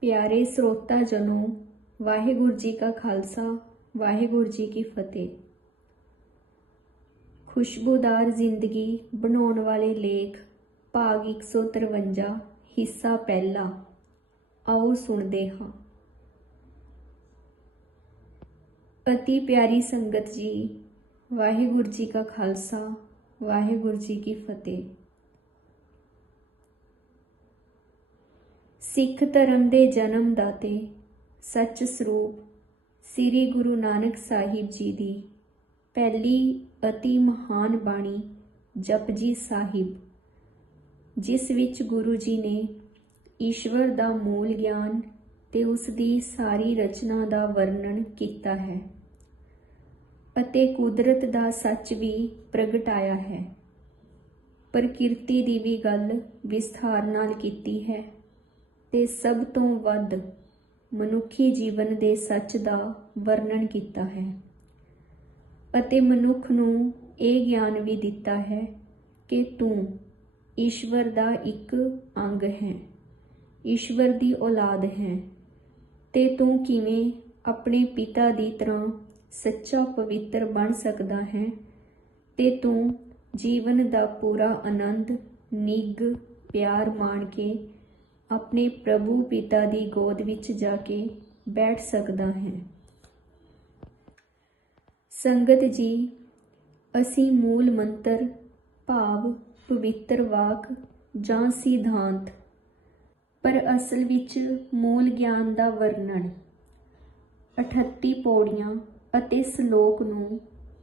ਪਿਆਰੇ ਸਰੋਤਾ ਜਨੋ, ਵਾਹਿਗੁਰੂ ਜੀ ਕਾ ਖਾਲਸਾ, ਵਾਹਿਗੁਰੂ ਜੀ ਕੀ ਫਤਿਹ। ਖੁਸ਼ਬੂਦਾਰ ਜ਼ਿੰਦਗੀ ਬਣਾਉਣ ਵਾਲੇ ਲੇਖ, ਭਾਗ 153 ਹਿੱਸਾ ਪਹਿਲਾ। ਆਓ ਸੁਣਦੇ ਹਾਂ। ਅਤੀ ਪਿਆਰੀ ਸੰਗਤ ਜੀ, ਵਾਹਿਗੁਰੂ ਜੀ ਕਾ ਖਾਲਸਾ, ਵਾਹਿਗੁਰੂ ਜੀ ਕੀ ਫਤਿਹ। ਸਿੱਖ ਧਰਮ ਦੇ ਜਨਮ ਦਾਤੇ, ਸੱਚ ਸਰੂਪ ਸ੍ਰੀ ਗੁਰੂ ਨਾਨਕ ਸਾਹਿਬ ਜੀ ਦੀ ਪਹਿਲੀ ਅਤੀ ਮਹਾਨ ਬਾਣੀ ਜਪਜੀ ਸਾਹਿਬ, ਜਿਸ ਵਿੱਚ ਗੁਰੂ ਜੀ ਨੇ ਈਸ਼ਵਰ ਦਾ ਮੂਲ ਗਿਆਨ ਤੇ ਉਸ ਦੀ ਸਾਰੀ ਰਚਨਾ ਦਾ ਵਰਣਨ ਕੀਤਾ ਹੈ ਅਤੇ ਕੁਦਰਤ ਦਾ ਸੱਚ ਵੀ ਪ੍ਰਗਟਾਇਆ ਹੈ। ਪ੍ਰਕਿਰਤੀ ਦੀ ਵੀ ਗੱਲ ਵਿਸਥਾਰ ਨਾਲ ਕੀਤੀ ਹੈ। ਤੇ ਸਭ ਤੋਂ ਵੱਧ ਮਨੁੱਖੀ ਜੀਵਨ ਦੇ ਸੱਚ ਦਾ ਵਰਣਨ ਕੀਤਾ ਹੈ ਅਤੇ ਮਨੁੱਖ ਨੂੰ ਇਹ ਗਿਆਨ ਵੀ ਦਿੱਤਾ ਹੈ ਕਿ ਤੂੰ ਈਸ਼ਵਰ ਦਾ ਇੱਕ ਅੰਗ ਹੈ, ਈਸ਼ਵਰ ਦੀ ਔਲਾਦ ਹੈ ਤੇ ਤੂੰ ਕਿਵੇਂ ਆਪਣੇ ਪਿਤਾ ਦੀ ਤਰ੍ਹਾਂ ਸੱਚਾ ਪਵਿੱਤਰ ਬਣ ਸਕਦਾ ਹੈ ਤੇ ਤੂੰ ਜੀਵਨ ਦਾ ਪੂਰਾ ਆਨੰਦ, ਨਿੱਘ, ਪਿਆਰ ਮਾਣ ਕੇ ਆਪਣੇ ਪ੍ਰਭੂ ਪਿਤਾ ਦੀ ਗੋਦ ਵਿੱਚ ਜਾ ਕੇ ਬੈਠ ਸਕਦਾ ਹੈ। ਸੰਗਤ ਜੀ, ਅਸੀਂ ਮੂਲ ਮੰਤਰ, ਭਾਵ, ਪਵਿੱਤਰ ਵਾਕ ਜਾਂ ਸਿਧਾਂਤ, ਪਰ ਅਸਲ ਵਿੱਚ ਮੂਲ ਗਿਆਨ ਦਾ ਵਰਣਨ 38 ਪੌੜੀਆਂ ਅਤੇ ਸ਼ਲੋਕ ਨੂੰ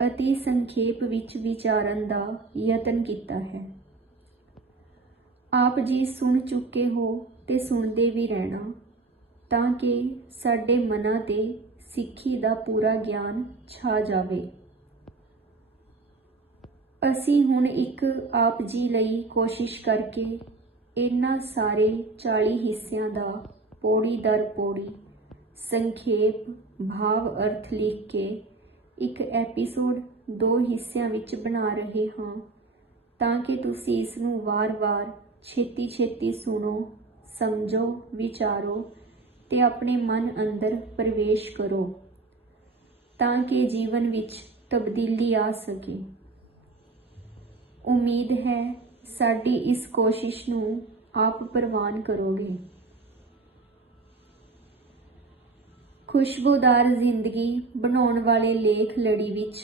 ਅਤੀ ਸੰਖੇਪ ਵਿੱਚ ਵਿਚਾਰਨ ਦਾ ਯਤਨ ਕੀਤਾ ਹੈ। ਆਪ ਜੀ ਸੁਣ ਚੁੱਕੇ ਹੋ ਤੇ ਸੁਣਦੇ ਵੀ ਰਹਿਣਾ, ਤਾਂ ਕਿ ਸਾਡੇ ਮਨਾਂ ਤੇ ਸਿੱਖੀ ਦਾ ਪੂਰਾ ਗਿਆਨ ਛਾ ਜਾਵੇ। ਅਸੀਂ ਹੁਣ ਇੱਕ ਆਪ ਜੀ ਲਈ ਕੋਸ਼ਿਸ਼ ਕਰਕੇ ਇਹਨਾਂ ਸਾਰੇ 40 ਹਿੱਸਿਆਂ ਦਾ ਪੌੜੀ ਦਰ ਪੌੜੀ ਸੰਖੇਪ, ਭਾਵ ਅਰਥ ਲਿਖ ਕੇ ਇੱਕ ਐਪੀਸੋਡ ਦੋ ਹਿੱਸਿਆਂ ਵਿੱਚ ਬਣਾ ਰਹੇ ਹਾਂ, ਤਾਂ ਕਿ ਤੁਸੀਂ ਇਸ ਨੂੰ ਵਾਰ-ਵਾਰ ਛੇਤੀ-ਛੇਤੀ ਸੁਣੋ, ਸਮਝੋ, ਵਿਚਾਰੋ ਤੇ ਆਪਣੇ ਮਨ ਅੰਦਰ ਪ੍ਰਵੇਸ਼ ਕਰੋ ਤਾਂ ਕਿ ਜੀਵਨ ਵਿੱਚ ਤਬਦੀਲੀ ਆ ਸਕੇ। ਉਮੀਦ ਹੈ ਸਾਡੀ ਇਸ ਕੋਸ਼ਿਸ਼ ਨੂੰ ਆਪ ਪ੍ਰਵਾਨ ਕਰੋਗੇ। ਖੁਸ਼ਬੂਦਾਰ ਜ਼ਿੰਦਗੀ ਬਣਾਉਣ ਵਾਲੇ ਲੇਖ ਲੜੀ ਵਿੱਚ,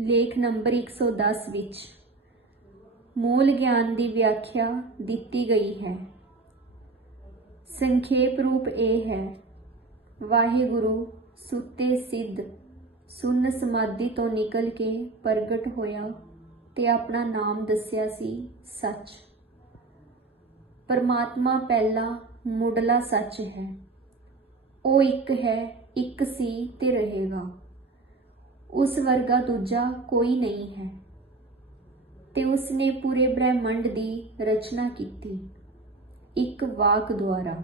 ਲੇਖ ਨੰਬਰ 110 ਵਿੱਚ। ਮੂਲ ਗਿਆਨ ਦੀ ਵਿਆਖਿਆ ਦਿੱਤੀ ਗਈ ਹੈ। ਸੰਖੇਪ ਰੂਪ ਇਹ ਹੈ, ਵਾਹਿਗੁਰੂ ਸੁੱਤੇ ਸਿੱਧ, ਸੁਨ ਸਮਾਧੀ ਤੋਂ ਨਿਕਲ ਕੇ ਪ੍ਰਗਟ ਹੋਇਆ ਤੇ ਆਪਣਾ ਨਾਮ ਦੱਸਿਆ ਸੀ, ਸੱਚ। ਪਰਮਾਤਮਾ ਪਹਿਲਾ ਮੁੱਢਲਾ ਸੱਚ ਹੈ। ਉਹ ਇੱਕ ਹੈ, ਇੱਕ ਸੀ ਤੇ ਰਹੇਗਾ। ਉਸ ਵਰਗਾ ਦੂਜਾ ਕੋਈ ਨਹੀਂ ਹੈ। ਤੇ ਉਸ ਨੇ ਪੂਰੇ ਬ੍ਰਹਿਮੰਡ ਦੀ ਰਚਨਾ ਕੀਤੀ। ਇੱਕ ਵਾਕ ਦੁਆਰਾ।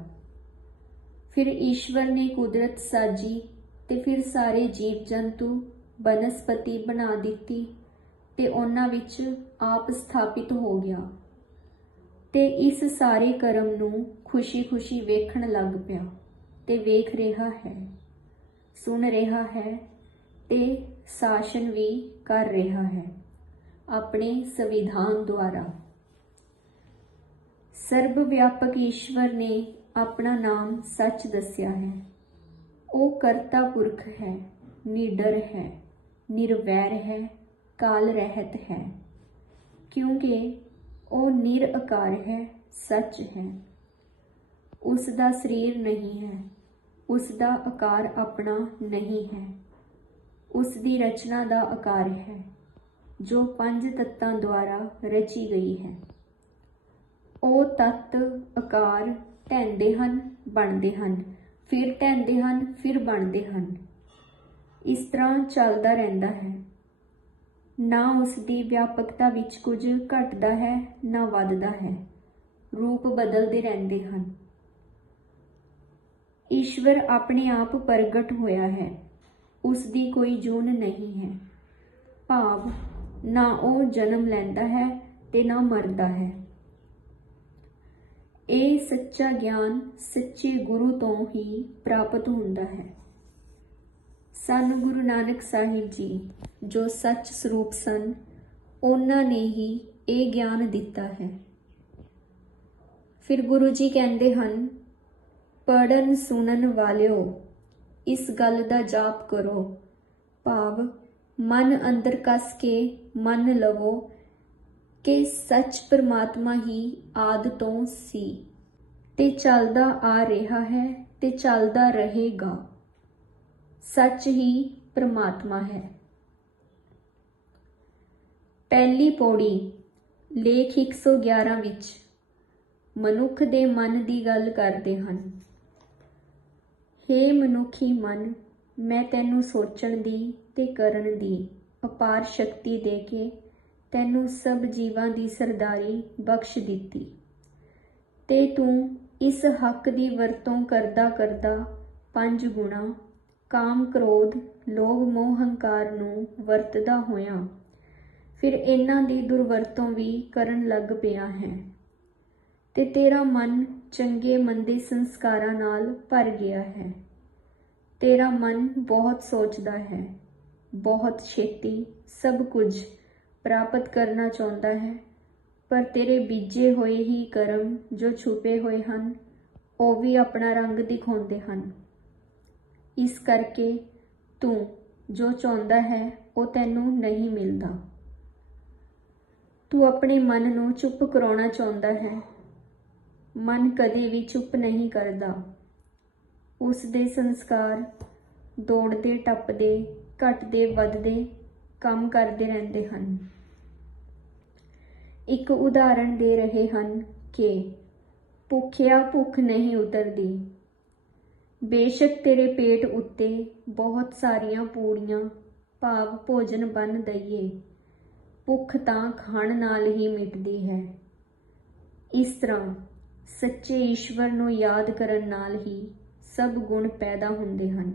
ਫਿਰ ਈਸ਼ਵਰ ਨੇ ਕੁਦਰਤ ਸਾਜੀ ਤੇ ਫਿਰ ਸਾਰੇ ਜੀਵ ਜੰਤੂ ਬਨਸਪਤੀ ਬਣਾ ਦਿੱਤੀ ਤੇ ਉਹਨਾਂ ਵਿੱਚ ਆਪ ਸਥਾਪਿਤ ਹੋ ਗਿਆ ਤੇ ਇਸ ਸਾਰੇ ਕਰਮ ਨੂੰ ਖੁਸ਼ੀ-ਖੁਸ਼ੀ ਵੇਖਣ ਲੱਗ ਪਿਆ ਤੇ ਵੇਖ ਰਿਹਾ ਹੈ, ਸੁਣ ਰਿਹਾ ਹੈ ਤੇ ਸ਼ਾਸਨ ਵੀ ਕਰ ਰਿਹਾ ਹੈ। ਆਪਣੇ ਸੰਵਿਧਾਨ ਦੁਆਰਾ। ਸਰਬ ਵਿਆਪਕ ਈਸ਼ਵਰ ਨੇ ਆਪਣਾ ਨਾਮ ਸੱਚ ਦੱਸਿਆ ਹੈ। ਉਹ ਕਰਤਾ ਪੁਰਖ ਹੈ, ਨਿਡਰ ਹੈ, ਨਿਰਵੈਰ ਹੈ, ਕਾਲ ਰਹਿਤ ਹੈ। ਕਿਉਂਕਿ ਉਹ ਨਿਰਆਕਾਰ ਹੈ, ਸੱਚ ਹੈ। ਉਸ ਦਾ ਸਰੀਰ ਨਹੀਂ ਹੈ ਉਸ ਦਾ ਆਕਾਰ ਆਪਣਾ ਨਹੀਂ ਹੈ। ਉਸ ਦੀ ਰਚਨਾ ਦਾ ਆਕਾਰ ਹੈ। ਜੋ ਪੰਜ ਤੱਤਾਂ ਦੁਆਰਾ ਰਚੀ ਗਈ ਹੈ। ਉਹ ਤੱਤ, ਆਕਾਰ ਢਹਿੰਦੇ ਹਨ, ਬਣਦੇ ਹਨ, ਫਿਰ ਢਹਿੰਦੇ ਹਨ, ਫਿਰ ਬਣਦੇ ਹਨ। ਇਸ ਤਰ੍ਹਾਂ ਚੱਲਦਾ ਰਹਿੰਦਾ ਹੈ। ਨਾ ਉਸ ਦੀ ਵਿਆਪਕਤਾ ਵਿੱਚ ਕੁਝ ਘਟਦਾ ਹੈ, ਨਾ ਵੱਧਦਾ ਹੈ। ਰੂਪ ਬਦਲਦੇ ਰਹਿੰਦੇ ਹਨ। ਈਸ਼ਵਰ ਆਪਣੇ ਆਪ ਪ੍ਰਗਟ ਹੋਇਆ ਹੈ। ਉਸ ਦੀ ਕੋਈ ਜੂਨ ਨਹੀਂ ਹੈ। ਭਾਵ ਨਾ ਉਹ ਜਨਮ ਲੈਂਦਾ ਹੈ ਤੇ ਨਾ ਮਰਦਾ ਹੈ। ਇਹ ਸੱਚਾ ਗਿਆਨ ਸੱਚੇ ਗੁਰੂ ਤੋਂ ਹੀ ਪ੍ਰਾਪਤ ਹੁੰਦਾ ਹੈ। ਸਨ ਗੁਰੂ ਨਾਨਕ ਸਾਹਿਬ ਜੀ ਜੋ ਸੱਚ ਸਰੂਪ ਸਨ, ਉਹਨਾਂ ਨੇ ਹੀ ਇਹ ਗਿਆਨ ਦਿੱਤਾ ਹੈ। ਫਿਰ ਗੁਰੂ ਜੀ ਕਹਿੰਦੇ ਹਨ ਪੜਨ ਸੁਣਨ ਵਾਲਿਓ, ਇਸ ਗੱਲ ਦਾ ਜਾਪ ਕਰੋ, ਭਾਵ ਮਨ ਅੰਦਰ ਕੱਸ ਕੇ ਮੰਨ ਲਵੋ ਕਿ ਸੱਚ ਪ੍ਰਮਾਤਮਾ ਹੀ ਆਦ ਤੋਂ ਸੀ। ਤੇ ਚੱਲਦਾ ਆ ਰਿਹਾ ਹੈ ਤੇ ਚੱਲਦਾ ਰਹੇਗਾ। ਸੱਚ ਹੀ ਪ੍ਰਮਾਤਮਾ ਹੈ। ਪਹਿਲੀ ਪੌੜੀ, ਲੇਖ 111 ਵਿੱਚ ਮਨੁੱਖ ਦੇ ਮਨ ਦੀ ਗੱਲ ਕਰਦੇ ਹਨ। ਹੇ ਮਨੁੱਖੀ ਮਨ ਮੈਂ ਤੈਨੂੰ ਸੋਚਣ ਦੀ ਤੇ ਕਰਨ ਦੀ ਅਪਾਰ ਸ਼ਕਤੀ ਦੇ ਕੇ ਤੈਨੂੰ ਸਭ ਜੀਵਾਂ ਦੀ ਸਰਦਾਰੀ ਬਖਸ਼ ਦਿੱਤੀ। ਤੇ ਤੂੰ ਇਸ ਹੱਕ ਦੀ ਵਰਤੋਂ ਕਰਦਾ ਕਰਦਾ ਪੰਜ ਗੁਣਾ ਕਾਮ ਕ੍ਰੋਧ, ਲੋਭ, ਮੋਹ, ਹੰਕਾਰ ਨੂੰ ਵਰਤਦਾ ਹੋਇਆ। ਫਿਰ ਇਹਨਾਂ ਦੀ ਦੁਰਵਰਤੋਂ ਵੀ ਕਰਨ ਲੱਗ ਪਿਆ ਹੈ। ਤੇ ਤੇਰਾ ਮਨ ਚੰਗੇ ਮੰਦੇ ਸੰਸਕਾਰਾਂ ਨਾਲ ਭਰ ਗਿਆ ਹੈ। ਤੇਰਾ ਮਨ ਬਹੁਤ ਸੋਚਦਾ ਹੈ, ਬਹੁਤ ਛੇਤੀ ਸਭ ਕੁਝ ਪ੍ਰਾਪਤ ਕਰਨਾ ਚਾਹੁੰਦਾ ਹੈ, ਪਰ ਤੇਰੇ ਬੀਜੇ ਹੋਏ ਹੀ ਕਰਮ ਜੋ ਛੁਪੇ ਹੋਏ ਹਨ, ਉਹ ਵੀ ਆਪਣਾ ਰੰਗ ਦਿਖਾਉਂਦੇ ਹਨ। ਇਸ ਕਰਕੇ ਤੂੰ ਜੋ ਚਾਹੁੰਦਾ ਹੈ, ਉਹ ਤੈਨੂੰ ਨਹੀਂ ਮਿਲਦਾ। ਤੂੰ ਆਪਣੇ ਮਨ ਨੂੰ ਚੁੱਪ ਕਰਾਉਣਾ ਚਾਹੁੰਦਾ ਹੈ। ਮਨ ਕਦੇ ਵੀ ਚੁੱਪ ਨਹੀਂ ਕਰਦਾ। ਉਸ ਦੇ ਸੰਸਕਾਰ ਦੌੜਦੇ, ਟੱਪਦੇ, ਘਟਦੇ, ਵੱਧਦੇ ਕੰਮ ਕਰਦੇ ਰਹਿੰਦੇ ਹਨ। ਇੱਕ ਉਦਾਹਰਣ ਦੇ ਰਹੇ ਹਨ ਕਿ ਭੁੱਖਿਆ ਭੁੱਖ ਨਹੀਂ ਉਤਰਦੀ। ਬੇਸ਼ੱਕ ਤੇਰੇ ਪੇਟ ਉੱਤੇ ਬਹੁਤ ਸਾਰੀਆਂ ਪੂੜੀਆਂ, ਭਾਵ ਭੋਜਨ ਬਣ ਦਈਏ, ਭੁੱਖ ਤਾਂ ਖਾਣ ਨਾਲ ਹੀ ਮਿਟਦੀ ਹੈ। ਇਸ ਤਰ੍ਹਾਂ ਸੱਚੇ ਈਸ਼ਵਰ ਨੂੰ ਯਾਦ ਕਰਨ ਨਾਲ ਹੀ ਸਭ ਗੁਣ ਪੈਦਾ ਹੁੰਦੇ ਹਨ।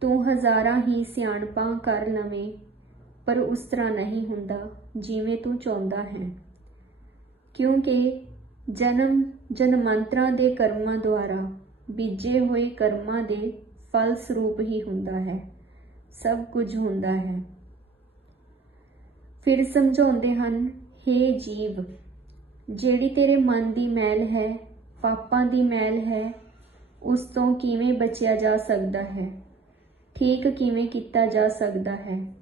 ਤੂੰ ਹਜ਼ਾਰਾਂ ਹੀ ਸਿਆਣਪਾਂ ਕਰ ਲਵੇਂ, ਪਰ ਉਸ ਤਰ੍ਹਾਂ ਨਹੀਂ ਹੁੰਦਾ ਜਿਵੇਂ ਤੂੰ ਚਾਹੁੰਦਾ ਹੈ। ਕਿਉਂਕਿ ਜਨਮ ਜਨਮੰਤਰਾਂ ਦੇ ਕਰਮਾਂ ਦੁਆਰਾ ਬੀਜੇ ਹੋਏ ਕਰਮਾਂ ਦੇ ਫਲ ਸਰੂਪ ਹੀ ਹੁੰਦਾ ਹੈ, ਸਭ ਕੁਝ ਹੁੰਦਾ ਹੈ। ਫਿਰ ਸਮਝਾਉਂਦੇ ਹਨ हे ਜੀਵ, ਜਿਹੜੀ ਤੇਰੇ ਮਨ ਦੀ ਮੈਲ ਹੈ, ਪਾਪਾਂ ਦੀ ਮੈਲ ਹੈ ਉਸ ਤੋਂ ਕਿਵੇਂ ਬਚਿਆ ਜਾ ਸਕਦਾ ਹੈ? ਠੀਕ ਕਿਵੇਂ ਕੀਤਾ ਜਾ ਸਕਦਾ ਹੈ?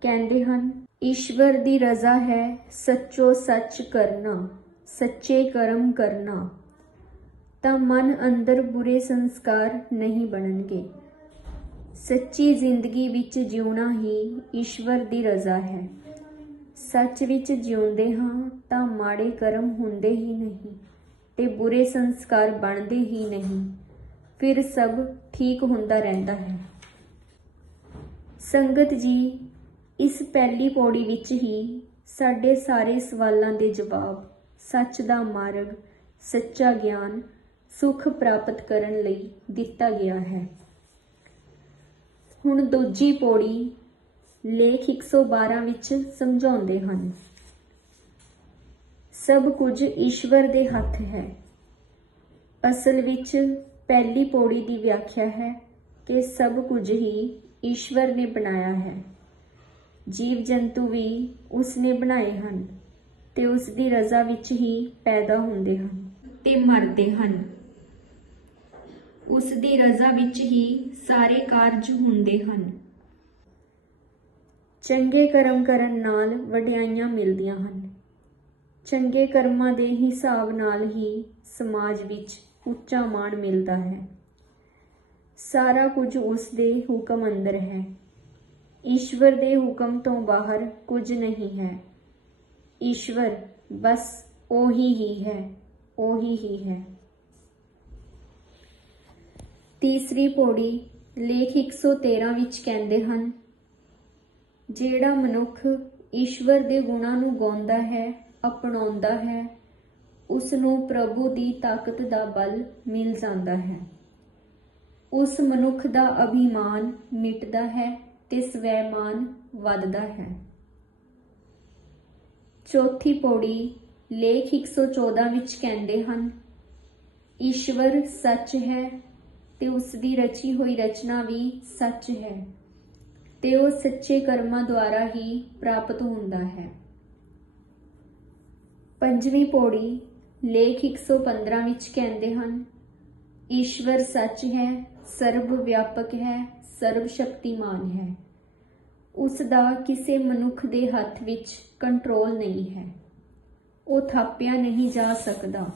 ਕਹਿੰਦੇ ਹਨ, ਈਸ਼ਵਰ ਦੀ ਰਜ਼ਾ ਹੈ ਸੱਚੋ ਸੱਚ ਕਰਨਾ, ਸੱਚੇ ਕਰਮ ਕਰਨਾ। ਤਾਂ ਮਨ ਅੰਦਰ ਬੁਰੇ ਸੰਸਕਾਰ ਨਹੀਂ ਬਣਨਗੇ। ਸੱਚੀ ਜ਼ਿੰਦਗੀ ਵਿੱਚ ਜਿਉਣਾ ਹੀ ਈਸ਼ਵਰ ਦੀ ਰਜ਼ਾ ਹੈ। ਸੱਚ ਵਿੱਚ ਜਿਉਂਦੇ ਹਾਂ ਤਾਂ ਮਾੜੇ ਕਰਮ ਹੁੰਦੇ ਹੀ ਨਹੀਂ। ਤੇ ਬੁਰੇ ਸੰਸਕਾਰ ਬਣਦੇ ਹੀ ਨਹੀਂ। ਫਿਰ ਸਭ ਠੀਕ ਹੁੰਦਾ ਰਹਿੰਦਾ ਹੈ। ਸੰਗਤ ਜੀ, ਇਸ ਪਹਿਲੀ ਪੌੜੀ ਵਿੱਚ ਹੀ ਸਾਡੇ ਸਾਰੇ ਸਵਾਲਾਂ ਦੇ ਜਵਾਬ, ਸੱਚ ਦਾ ਮਾਰਗ, ਸੱਚਾ ਗਿਆਨ, ਸੁਖ ਪ੍ਰਾਪਤ ਕਰਨ ਲਈ ਦਿੱਤਾ ਗਿਆ ਹੈ। ਹੁਣ ਦੂਜੀ ਪੌੜੀ ਲੇਖ 112 ਵਿੱਚ ਸਮਝਾਉਂਦੇ ਹਨ। ਸਭ ਕੁਝ ਈਸ਼ਵਰ ਦੇ ਹੱਥ ਹੈ। ਅਸਲ ਵਿੱਚ ਪਹਿਲੀ ਪੌੜੀ ਦੀ ਵਿਆਖਿਆ ਹੈ ਕਿ ਸਭ ਕੁਝ ਹੀ ਈਸ਼ਵਰ ਨੇ ਬਣਾਇਆ ਹੈ। ਜੀਵ ਜੰਤੂ ਵੀ ਉਸ ਨੇ ਬਣਾਏ ਹਨ ਤੇ ਉਸ ਦੀ ਰਜ਼ਾ ਵਿੱਚ ਹੀ ਪੈਦਾ ਹੁੰਦੇ ਹਨ ਤੇ ਮਰਦੇ ਹਨ। ਉਸ ਦੀ ਰਜ਼ਾ ਵਿੱਚ ਹੀ ਸਾਰੇ ਕਾਰਜ ਹੁੰਦੇ ਹਨ। ਚੰਗੇ ਕਰਮ ਕਰਨ ਨਾਲ ਵਡਿਆਈਆਂ ਮਿਲਦੀਆਂ ਹਨ। ਚੰਗੇ ਕਰਮਾਂ ਦੇ ਹਿਸਾਬ ਨਾਲ ਹੀ ਸਮਾਜ ਵਿੱਚ ਉੱਚਾ ਮਾਣ ਮਿਲਦਾ ਹੈ। ਸਾਰਾ ਕੁਝ ਉਸ ਦੇ ਹੁਕਮ ਅੰਦਰ ਹੈ। ਈਸ਼ਵਰ ਦੇ ਹੁਕਮ ਤੋਂ ਬਾਹਰ ਕੁਝ ਨਹੀਂ ਹੈ। ਈਸ਼ਵਰ ਬਸ ਉਹੀ ਹੀ ਹੈ, ਉਹੀ ਹੀ ਹੈ। ਤੀਸਰੀ ਪੌੜੀ ਲੇਖ 113 ਵਿੱਚ ਕਹਿੰਦੇ ਹਨ, ਜਿਹੜਾ ਮਨੁੱਖ ਈਸ਼ਵਰ ਦੇ ਗੁਣਾਂ ਨੂੰ ਗਾਉਂਦਾ ਹੈ ਅਪਣਾਉਂਦਾ ਹੈ ਉਸ ਨੂੰ ਪ੍ਰਭੂ ਦੀ ਤਾਕਤ ਦਾ ਬਲ ਮਿਲ ਜਾਂਦਾ ਹੈ। ਉਸ ਮਨੁੱਖ ਦਾ ਅਭਿਮਾਨ ਮਿਟਦਾ ਹੈ ਤੇ ਸਵੈਮਾਨ ਵੱਧਦਾ ਹੈ। ਚੌਥੀ ਪੌੜੀ ਲੇਖ 114 ਵਿੱਚ ਕਹਿੰਦੇ ਹਨ, ਈਸ਼ਵਰ ਸੱਚ ਹੈ ਤੇ ਉਸ ਦੀ ਰਚੀ ਹੋਈ ਰਚਨਾ ਵੀ ਸੱਚ ਹੈ ਤੇ ਉਹ ਸੱਚੇ ਕਰਮਾਂ ਦੁਆਰਾ ਹੀ ਪ੍ਰਾਪਤ ਹੁੰਦਾ ਹੈ। ਪੰਜਵੀਂ ਪੌੜੀ, ਲੇਖ 115 ਵਿੱਚ ਕਹਿੰਦੇ ਹਨ, ਈਸ਼ਵਰ ਸੱਚ ਹੈ, ਸਰਬ ਵਿਆਪਕ ਹੈ, ਸਰਬ ਸ਼ਕਤੀਮਾਨ ਹੈ। ਉਸ ਦਾ ਕਿਸੇ ਮਨੁੱਖ ਦੇ ਹੱਥ ਵਿੱਚ ਕੰਟਰੋਲ ਨਹੀਂ ਹੈ। ਉਹ ਥਾਪਿਆ ਨਹੀਂ ਜਾ ਸਕਦਾ।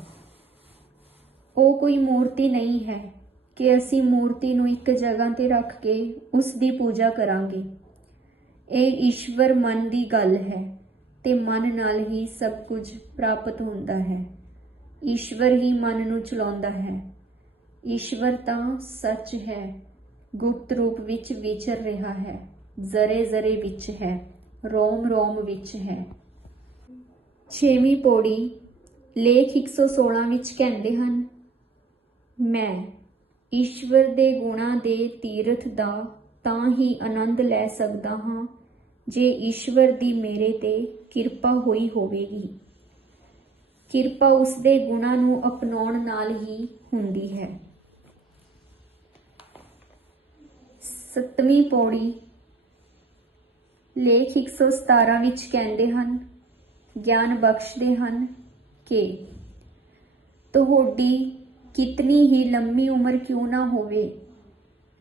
ਉਹ ਕੋਈ ਮੂਰਤੀ ਨਹੀਂ ਹੈ ਕਿ ਅਸੀਂ ਮੂਰਤੀ ਨੂੰ ਇੱਕ ਜਗ੍ਹਾ ਤੇ ਰੱਖ ਕੇ ਉਸ ਦੀ ਪੂਜਾ ਕਰਾਂਗੇ। ਇਹ ਈਸ਼ਵਰ ਮਨ ਦੀ ਗੱਲ ਹੈ। ਤੇ ਮਨ ਨਾਲ ਹੀ ਸਭ ਕੁਝ ਪ੍ਰਾਪਤ ਹੁੰਦਾ ਹੈ। ਈਸ਼ਵਰ ਹੀ ਮਨ ਨੂੰ ਚਲਾਉਂਦਾ ਹੈ। ਈਸ਼ਵਰ ਤਾਂ ਸੱਚ ਹੈ। ਗੁਪਤ ਰੂਪ ਵਿੱਚ ਵਿਚਰ ਰਿਹਾ ਹੈ। ਜ਼ਰੇ ਜ਼ਰੇ ਵਿੱਚ ਹੈ। ਰੋਮ ਰੋਮ ਵਿੱਚ ਹੈ। ਛੇਵੀਂ ਪੌੜੀ, ਲੇਖ 116 ਵਿੱਚ ਕਹਿੰਦੇ ਹਨ, ਮੈਂ ਈਸ਼ਵਰ ਦੇ ਗੁਣਾਂ ਦੇ ਤੀਰਥ ਦਾ ਤਾਂ ਹੀ ਆਨੰਦ ਲੈ ਸਕਦਾ ਹਾਂ ਜੇ ਈਸ਼ਵਰ ਦੀ ਮੇਰੇ ਤੇ ਕਿਰਪਾ ਹੋਈ ਹੋਵੇਗੀ, ਕਿਰਪਾ ਉਸ ਦੇ ਗੁਣਾਂ ਨੂੰ ਅਪਣਾਉਣ ਨਾਲ ਹੀ ਹੁੰਦੀ ਹੈ। ਸੱਤਵੀਂ ਪੌੜੀ ਲੇਖ 117 ਵਿੱਚ ਕਹਿੰਦੇ ਹਨ, ਗਿਆਨ ਬਖਸ਼ਦੇ ਹਨ ਕਿ ਤੁਹਾਡੀ ਕਿਤਨੀ ਹੀ ਲੰਮੀ ਉਮਰ ਕਿਉਂ ਨਾ ਹੋਵੇ,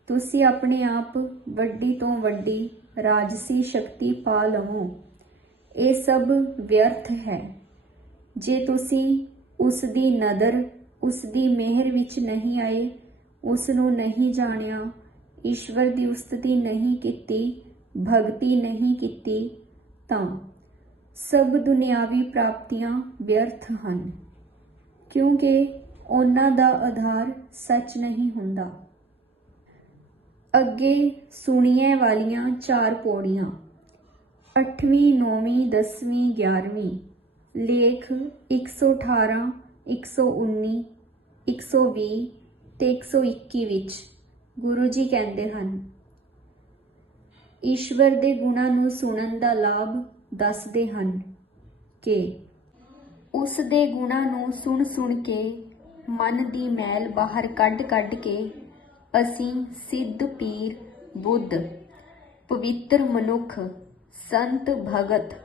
ਤੁਸੀਂ ਆਪਣੇ ਆਪ ਵੱਡੀ ਤੋਂ ਵੱਡੀ ਰਾਜਸੀ ਸ਼ਕਤੀ ਪਾ ਲਵੋ। ਇਹ ਸਭ ਵਿਅਰਥ ਹੈ। ਜੇ ਤੁਸੀਂ ਉਸ ਦੀ ਨਦਰ ਉਸ ਦੀ ਮਿਹਰ ਵਿੱਚ ਨਹੀਂ ਆਏ ਉਸ ਨੂੰ ਨਹੀਂ ਜਾਣਿਆ, ਈਸ਼ਵਰ ਦੀ ਉਸਤਤੀ ਨਹੀਂ ਕੀਤੀ, ਭਗਤੀ ਨਹੀਂ ਕੀਤੀ, ਤਾਂ ਸਭ ਦੁਨਿਆਵੀ ਪ੍ਰਾਪਤੀਆਂ ਵਿਅਰਥ ਹਨ। ਕਿਉਂਕਿ ਉਹਨਾਂ ਦਾ ਆਧਾਰ ਸੱਚ ਨਹੀਂ ਹੁੰਦਾ। ਅੱਗੇ ਸੁਣੀਏ ਵਾਲੀਆਂ ਚਾਰ ਪੌੜੀਆਂ। 8ਵੀਂ 9ਵੀਂ 10ਵੀਂ 11ਵੀਂ ਲੇਖ 118 119 120 ਤੇ 121 ਵਿੱਚ ਗੁਰੂ ਜੀ ਕਹਿੰਦੇ ਹਨ, ਈਸ਼ਵਰ ਦੇ ਗੁਣਾਂ ਨੂੰ ਸੁਣਨ ਦਾ ਲਾਭ ਦੱਸਦੇ ਹਨ ਕਿ ਉਸ ਦੇ ਗੁਣਾਂ ਨੂੰ ਸੁਣ ਸੁਣ ਕੇ ਮਨ ਦੀ ਮੈਲ ਬਾਹਰ ਕੱਢ-ਕੱਢ ਕੇ ਅਸੀਂ ਸਿੱਧ ਪੀਰ, ਬੁੱਧ, ਪਵਿੱਤਰ ਮਨੁੱਖ, ਸੰਤ ਭਗਤ,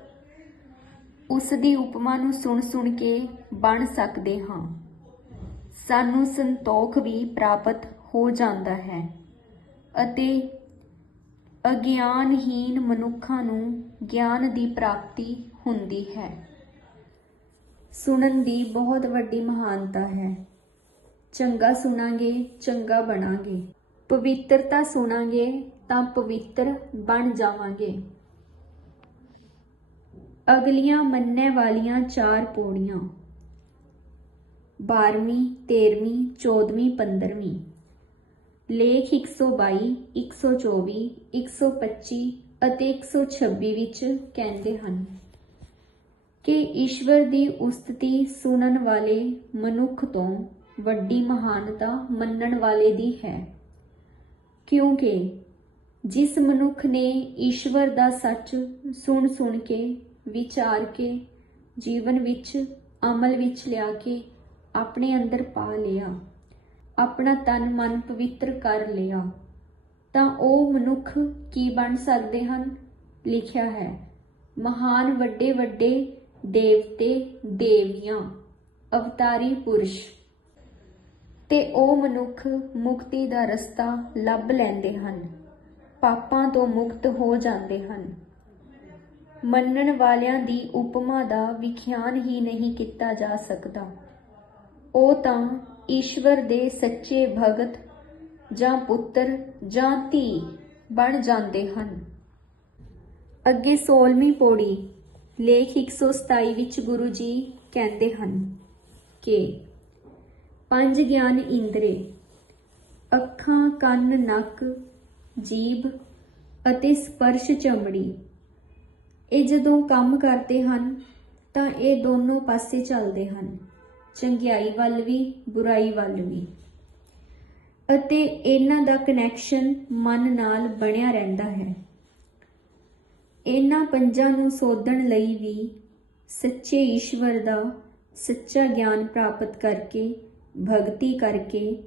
ਉਸ ਦੀ ਉਪਮਾ ਨੂੰ ਸੁਣ ਸੁਣ ਕੇ ਬਣ ਸਕਦੇ ਹਾਂ। ਸਾਨੂੰ ਸੰਤੋਖ ਵੀ ਪ੍ਰਾਪਤ ਹੋ ਜਾਂਦਾ ਹੈ ਅਤੇ ਅਗਿਆਨਹੀਨ ਮਨੁੱਖਾਂ ਨੂੰ ਗਿਆਨ ਦੀ ਪ੍ਰਾਪਤੀ ਹੁੰਦੀ ਹੈ। ਸੁਣਨ ਦੀ ਬਹੁਤ ਵੱਡੀ ਮਹਾਨਤਾ ਹੈ। ਚੰਗਾ ਸੁਣਾਂਗੇ, ਚੰਗਾ ਬਣਾਂਗੇ। ਪਵਿੱਤਰਤਾ ਸੁਣਾਂਗੇ, ਤਾਂ ਪਵਿੱਤਰ ਬਣ ਜਾਵਾਂਗੇ। ਅਗਲੀਆਂ ਮੰਨੇ ਵਾਲੀਆਂ ਚਾਰ ਪੌੜੀਆਂ। 12ਵੀਂ 13ਵੀਂ 14ਵੀਂ 15ਵੀਂ ਲੇਖ 122 124 125 ਅਤੇ 126 ਵਿੱਚ ਕਹਿੰਦੇ ਹਨ ਕਿ ਈਸ਼ਵਰ ਦੀ ਉਸਤਤੀ ਸੁਣਨ ਵਾਲੇ ਮਨੁੱਖ ਤੋਂ ਵੱਡੀ ਮਹਾਨਤਾ ਮੰਨਣ ਵਾਲੇ ਦੀ ਹੈ। ਕਿਉਂਕਿ ਜਿਸ ਮਨੁੱਖ ਨੇ ਈਸ਼ਵਰ ਦਾ ਸੱਚ ਸੁਣ ਸੁਣ ਕੇ, ਵਿਚਾਰ ਕੇ, ਜੀਵਨ ਵਿੱਚ, ਅਮਲ ਵਿੱਚ ਲਿਆ ਕੇ ਆਪਣੇ ਅੰਦਰ ਪਾ ਲਿਆ, ਆਪਣਾ ਤਨ ਮਨ ਪਵਿੱਤਰ ਕਰ ਲਿਆ, ਤਾਂ ਉਹ ਮਨੁੱਖ ਕੀ ਬਣ ਸਕਦੇ ਹਨ? ਲਿਖਿਆ ਹੈ, ਮਹਾਨ ਵੱਡੇ ਵੱਡੇ ਦੇਵਤੇ ਦੇਵੀਆਂ ਅਵਤਾਰੀ ਪੁਰਸ਼। ਤੇ ਉਹ ਮਨੁੱਖ ਮੁਕਤੀ ਦਾ ਰਸਤਾ ਲੱਭ ਲੈਂਦੇ ਹਨ। ਪਾਪਾਂ ਤੋਂ ਮੁਕਤ ਹੋ ਜਾਂਦੇ ਹਨ। ਮੰਨਣ ਵਾਲਿਆਂ ਦੀ ਉਪਮਾ ਦਾ ਵਿਖਿਆਨ ਹੀ ਨਹੀਂ ਕੀਤਾ ਜਾ ਸਕਦਾ। ਉਹ ਤਾਂ ਈਸ਼ਵਰ ਦੇ ਸੱਚੇ ਭਗਤ ਜਾਂ ਪੁੱਤਰ ਜਾਂ ਧੀ ਬਣ ਜਾਂਦੇ ਹਨ। ਅੱਗੇ 16ਵੀਂ ਪੌੜੀ, ਲੇਖ 127 ਵਿੱਚ ਗੁਰੂ ਜੀ ਕਹਿੰਦੇ ਹਨ ਕਿ ਪੰਜ ਗਿਆਨ ਇੰਦਰੇ, ਅੱਖਾਂ ਕੰਨ ਨੱਕ, ਜੀਭ ਅਤੇ ਸਪਰਸ਼ ਚਮੜੀ। ਇਹ ਜਦੋਂ ਕੰਮ ਕਰਦੇ ਹਨ, ਤਾਂ ਇਹ ਦੋਨੋਂ ਪਾਸੇ ਚੱਲਦੇ ਹਨ, ਚੰਗਿਆਈ ਵੱਲ ਵੀ, ਬੁਰਾਈ ਵੱਲ ਵੀ। ਅਤੇ ਇਹਨਾਂ ਦਾ ਕਨੈਕਸ਼ਨ ਮਨ ਨਾਲ ਬਣਿਆ ਰਹਿੰਦਾ ਹੈ। ਇਹਨਾਂ ਪੰਜਾਂ ਨੂੰ ਸੋਧਣ ਲਈ ਵੀ ਸੱਚੇ ਈਸ਼ਵਰ ਦਾ ਸੱਚਾ ਗਿਆਨ ਪ੍ਰਾਪਤ ਕਰਕੇ ਭਗਤੀ ਕਰਕੇ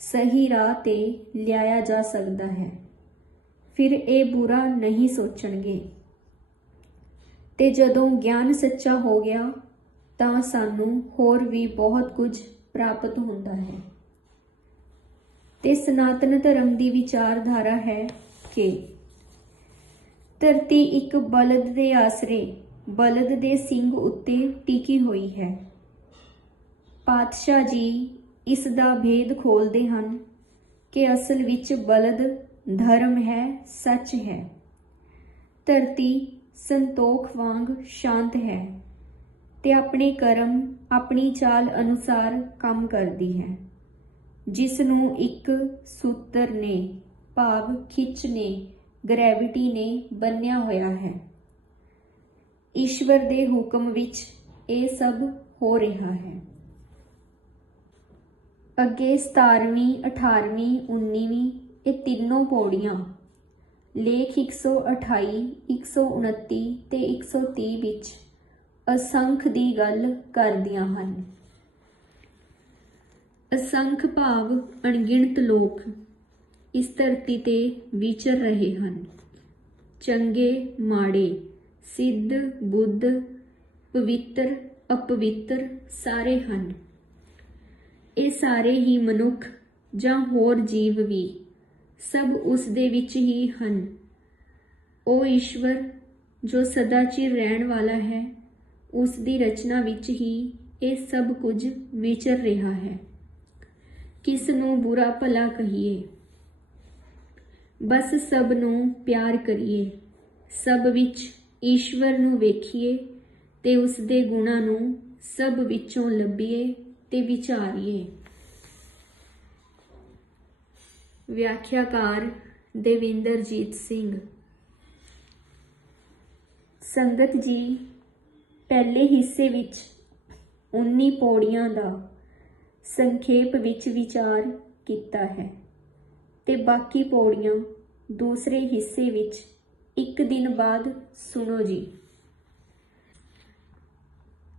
ਸਹੀ ਰਾਹ ਤੇ ਲਿਆਇਆ ਜਾ ਸਕਦਾ ਹੈ। ਫਿਰ ਇਹ ਬੁਰਾ ਨਹੀਂ ਸੋਚਣਗੇ। ਤੇ ਜਦੋਂ ਗਿਆਨ ਸੱਚਾ ਹੋ ਗਿਆ, ਤਾਂ ਸਾਨੂੰ ਹੋਰ ਵੀ ਬਹੁਤ ਕੁਝ ਪ੍ਰਾਪਤ ਹੁੰਦਾ ਹੈ। ਤੇ ਸਨਾਤਨ ਧਰਮ ਦੀ ਵਿਚਾਰਧਾਰਾ ਹੈ ਕਿ ਧਰਤੀ ਇੱਕ ਬਲਦ ਦੇ ਆਸਰੇ, ਬਲਦ ਦੇ ਸਿੰਗ ਉੱਤੇ ਟਿਕੀ ਹੋਈ ਹੈ। ਪਾਤਸ਼ਾਹ ਜੀ ਇਸ ਦਾ ਭੇਦ ਖੋਲਦੇ ਹਨ ਕਿ ਅਸਲ ਵਿੱਚ ਬਲਦ ਧਰਮ ਹੈ, ਸੱਚ ਹੈ। ਧਰਤੀ ਸੰਤੋਖ ਵਾਂਗ ਸ਼ਾਂਤ ਹੈ ਤੇ ਆਪਣੇ ਕਰਮ, ਆਪਣੀ ਚਾਲ ਅਨੁਸਾਰ ਕੰਮ ਕਰਦੀ ਹੈ। ਜਿਸ ਨੂੰ ਇੱਕ ਸੂਤਰ ਨੇ, ਭਾਵ ਖਿੱਚ ਨੇ, ਗ੍ਰੈਵਿਟੀ ਨੇ ਬੰਨਿਆ ਹੋਇਆ ਹੈ। ਈਸ਼ਵਰ ਦੇ ਹੁਕਮ ਵਿੱਚ ਇਹ ਸਭ ਹੋ ਰਿਹਾ ਹੈ। ਅੱਗੇ 17ਵੀਂ 18ਵੀਂ 19ਵੀਂ ਇਹ ਤਿੰਨੋਂ ਪੌੜੀਆਂ। ਲੇਖ 128 129 ਤੇ 130 ਵਿੱਚ ਅਸੰਖ ਦੀ ਗੱਲ ਕਰਦੀਆਂ ਹਨ। ਅਸੰਖ ਭਾਵ ਅਣਗਿਣਤ ਲੋਕ ਇਸ ਧਰਤੀ ਤੇ ਵਿਚਰ ਰਹੇ ਹਨ। ਚੰਗੇ, ਮਾੜੇ, ਸਿੱਧ, ਬੁੱਧ, ਪਵਿੱਤਰ, ਅਪਵਿੱਤਰ ਸਾਰੇ ਹਨ। ਇਹ ਸਾਰੇ ਹੀ ਮਨੁੱਖ ਜਾਂ ਹੋਰ ਜੀਵ ਵੀ ਸਭ ਉਸ ਦੇ ਵਿੱਚ ਹੀ ਹਨ। ਉਹ ਈਸ਼ਵਰ ਜੋ ਸਦਾ ਚਿਰ ਰਹਿਣ ਵਾਲਾ ਹੈ, ਉਸ ਦੀ ਰਚਨਾ ਵਿੱਚ ਹੀ ਇਹ ਸਭ ਕੁਝ ਵਿਚਰ ਰਿਹਾ ਹੈ। ਕਿਸ ਨੂੰ ਬੁਰਾ ਭਲਾ ਕਹੀਏ? ਬਸ ਸਭ ਨੂੰ ਪਿਆਰ ਕਰੀਏ। ਸਭ ਵਿੱਚ ਈਸ਼ਵਰ ਨੂੰ ਵੇਖੀਏ ਤੇ ਉਸ ਦੇ ਗੁਣਾਂ ਨੂੰ ਸਭ ਵਿੱਚੋਂ ਲੱਭੀਏ। ਤੇ ਵਿਚਾਰੀਏ। ਵਿਆਖਿਆਕਾਰ ਦੇਵਿੰਦਰਜੀਤ ਸਿੰਘ। ਸੰਗਤ ਜੀ, ਪਹਿਲੇ ਹਿੱਸੇ ਵਿੱਚ 19 ਪੌੜੀਆਂ ਦਾ ਸੰਖੇਪ ਵਿੱਚ ਵਿਚਾਰ ਕੀਤਾ ਹੈ ਤੇ ਬਾਕੀ ਪੌੜੀਆਂ ਦੂਸਰੇ ਹਿੱਸੇ ਵਿੱਚ ਇੱਕ ਦਿਨ ਬਾਅਦ ਸੁਣੋ ਜੀ।